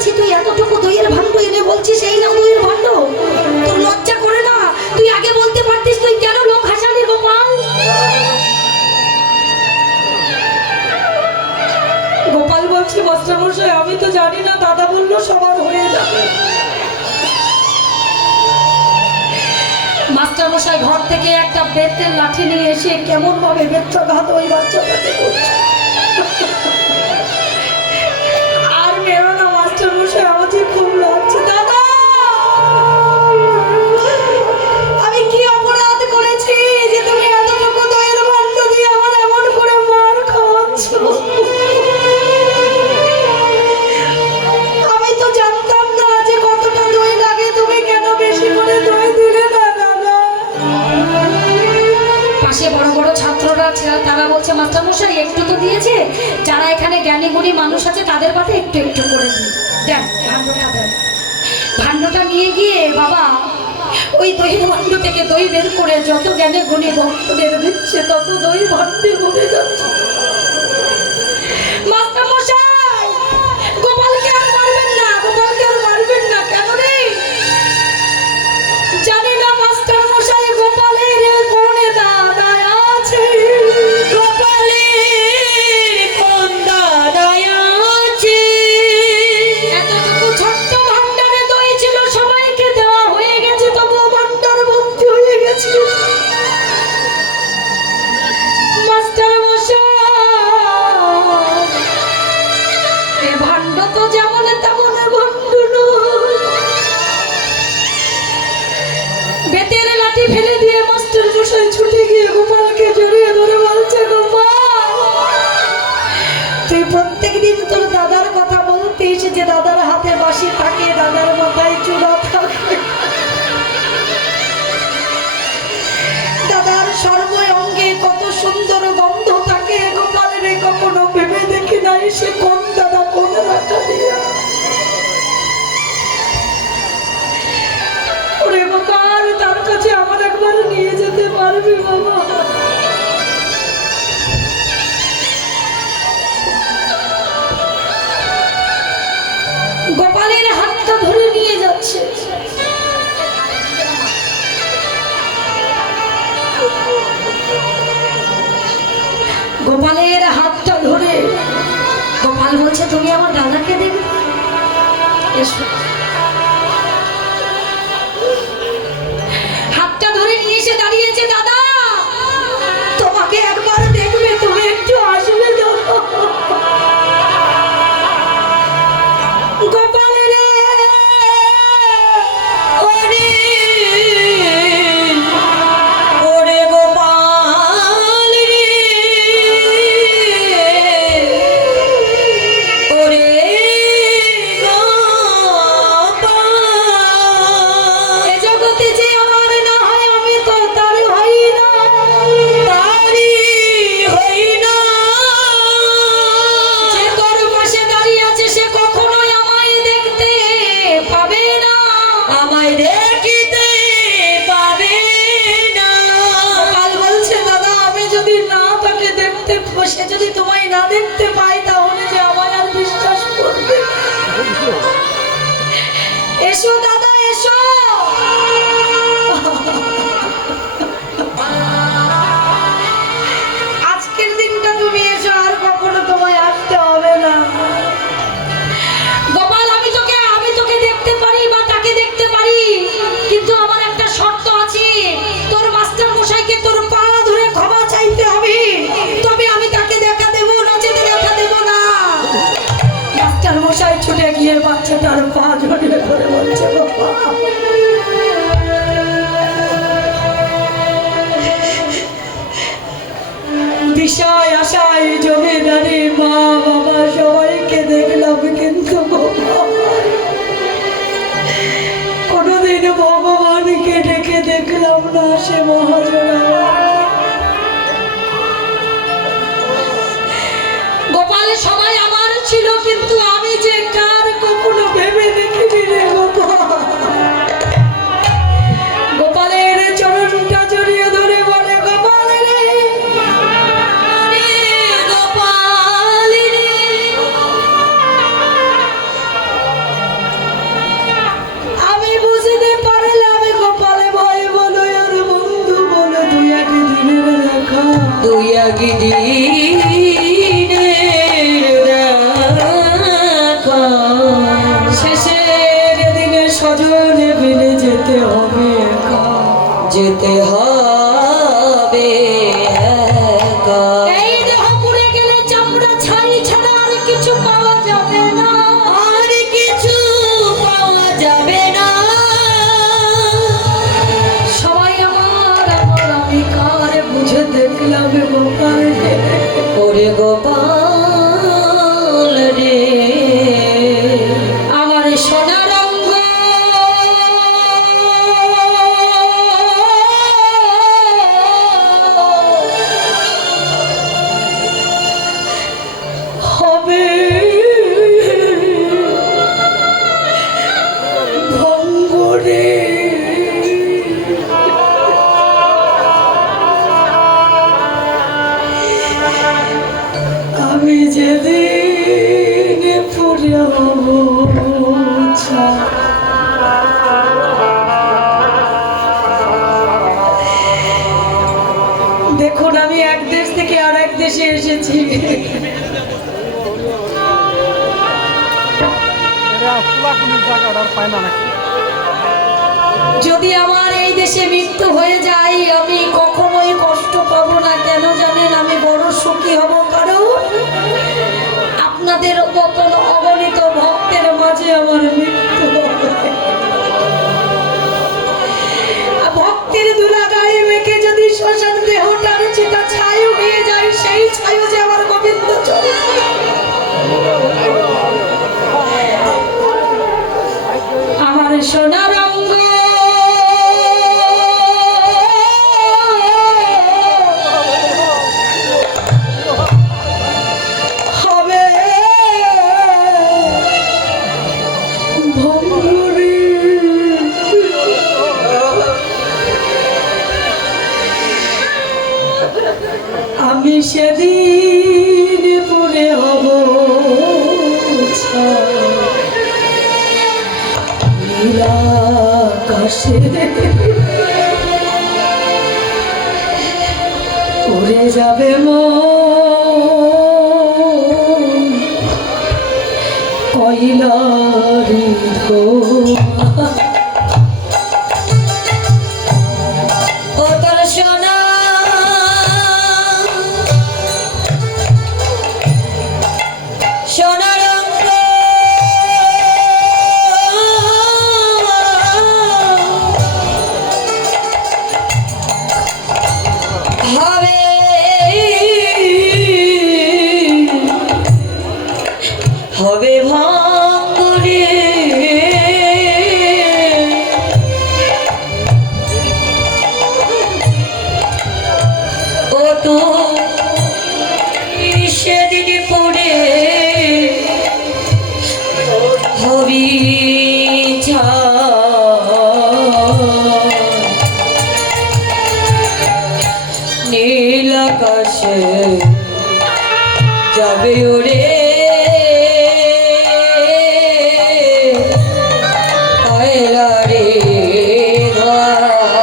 বলেছি তুই এতটুকু দইয়ের ভাণ্ড এনে বলছিস এই না দইয়ের ভাণ্ড? তোর লজ্জা করে না? তুই আগে বলতে পারতিস, তুই কেন লোক হাসালি গোপাল? গোপাল বলছি মাস্টারমশাই আমি তো জানি না, দাদা বললো সবার হয়ে যাবে। মাস্টারমশাই ঘর থেকে একটা বেতের লাঠি নিয়ে এসে কেমন ভাবে বেত্রাঘাত ওই বাচ্চাটাকে করছে। আর মেরো না মাস্টারমশাই, আমাদের খুব লাগছে। দাদা আমি কি অপরাধ করেছি যে তুমি এতটুকু দইয়ের ভাণ্ড দিয়ে আমার এমন করে মার খাওয়াচ্ছ? আমি তো জানতাম না যে কতটা দই লাগে, তুমি কেন বেশি করে দই দিলে না দাদা? পাশে বড় বড় ছাত্ররা তারা বলছে মাস্টারমশাই একটু তো দিয়েছে, যারা এখানে জ্ঞানী গুণী মানুষ আছে তাদের পাতে একটু একটু করে দিই, দেন ভাণ্ডটা দেন। ভাণ্ডটা নিয়ে গিয়ে বাবা ওই দইয়ের ভাণ্ড থেকে দই বের করে যত জ্ঞানী গুণী ভক্তদের দিচ্ছে তত দই ভাণ্ডে ভরে যাচ্ছে। মাস্টারমশাই গোপালকে আর মারবেন না, গোপালকে আর মারবেন না। কেন রে? জানি না মাস্টারমশাই গোপালের কোন দাদা আছে, গোপালের কোন দাদা আছে। এতটুকু ছোট্ট ভাণ্ডারে দই ছিল, সবাইকে দেওয়া হয়ে গেছে, তবুও ভাণ্ডার ভর্তি হয়ে গেছে। মাস্টারমশাই এ ভাণ্ড তো যেমন তেমন ভাণ্ড নয়। বেতের লাঠি ফেলে দিয়ে মাস্টারমশাই ছুটে গিয়ে গোপালকে জড়িয়ে ধরে বলছে, গোপাল তুই প্রত্যেকদিন তোর দাদার কথা বলতিস যে দাদার হাতে বাঁশি থাকে, দাদার মাথায় চূড়া থাকে, দাদার সর্ব অঙ্গে কত সুন্দর গন্ধ থাকে। গোপালের কখনো ভেবে দেখি নাই সে কোন দাদা কোন রাখা দিয়া। ওরে গোপাল তার কাছে আমার একবার নিয়ে যেতে পারবি বাবা? গোপালের হাতটা ধরে নিয়ে যাচ্ছে। গোপালের হাতটা ধরে গোপাল বলছে তুমি আমার দাদাকে দেখবে, এসো। হাতটা ধরে নিয়ে এসে দাঁড়িয়েছে, দাদা তোমাকে একবার দেখবে, তুমি একটু আসবে তো? গোপাল রে ওরে ওরে গোপাল রে ওরে গোপাল, এ জগতে যে আমার না হয় আমি তো তার হই না, তারই হই না। যে তোর পাশে দাঁড়িয়ে আছে সে কখনোই আমায় দেখতে পাবে না, আমায় দেখিতে পাবে না। গোপাল বলছে দাদা আমি যদি না তাকে দেখতে, সে যদি তোমায় না দেখতে পাই তাহলে যে আমায় আর বিশ্বাস করবে? এসো দাদা এসো। আজকের দিনটা তুমি এসো, আর কখনো তোমায় আসতে হবে না। গোপাল আমি তোকে দেখতে পারি বা তাকে দেখতে পারি, কিন্তু আমার একটা শর্ত আছে, তোর মাস্টার মশাইকে তোর পা ধরে ক্ষমা চাইতে হবে, তবে আমি তাকে দেখা দেবো, নচেত দেখা দেবো না। মাস্টার মশাই ছুটে গিয়ে বাচ্চাটার পা জড়িয়ে ধরে বলছে, বাবা দিশায় আশায় জমিদারি মা বাবা সবাইকে দেখলাম, কিন্তু কোনদিন ভগবানকে ডেকে দেখলাম না। সে মহাজনা গোপাল সবাই আমার ছিল, কিন্তু আমি যে কার কখনো ভেবে দেখিনি রে গোপাল। গোপালের চরণটা জড়িয়ে ধরে বলে, গোপাল রে গোপাল রে যেতে হবে একা। এই দেহ পুড়ে গেলে চামড়া ছাই ছাড়া আর কিছু পাওয়া যাবে না, আর কিছু পাওয়া যাবে না। সবাই আমার আমার আমি কার বুঝে দেখলাম গোপাল রে, ওরে গোপাল রে, আমার সোনার অঙ্গ হবে ভঙ্গ রে। আমি যেদিন পুরে হব ছাই, দেখুন আমি এক দেশ থেকে আর এক দেশে এসেছি, যদি আমার এই দেশে মৃত্যু হয়ে যায় আমি কখনোই কষ্ট পাবো না। কেন জানেন? আমি বড় সুখী হব, কারণ আপনাদের মতন অগণিত ভক্তের মাঝে আমার মৃত্যু হবে। ভক্তের দুলা গায়ে মেখে যদি শ্মশান দেহটার চিতা ছাই হয়ে যায়, সেই ছাই যে আমার গোবিন্দ চলে। আমার সোনার অঙ্গ হবে ভঙ্গুরি। আমি সেদিন পরে হব নীলাকাশে উড়ে যাবে মন কয়লারি ধোঁয়া। ও তোর সোনা সোনার অঙ্গ হবে হবে ভঙ্গ রে। ও তো সেদিন পড়ে হবি নীল আকাশে যাবে ওরে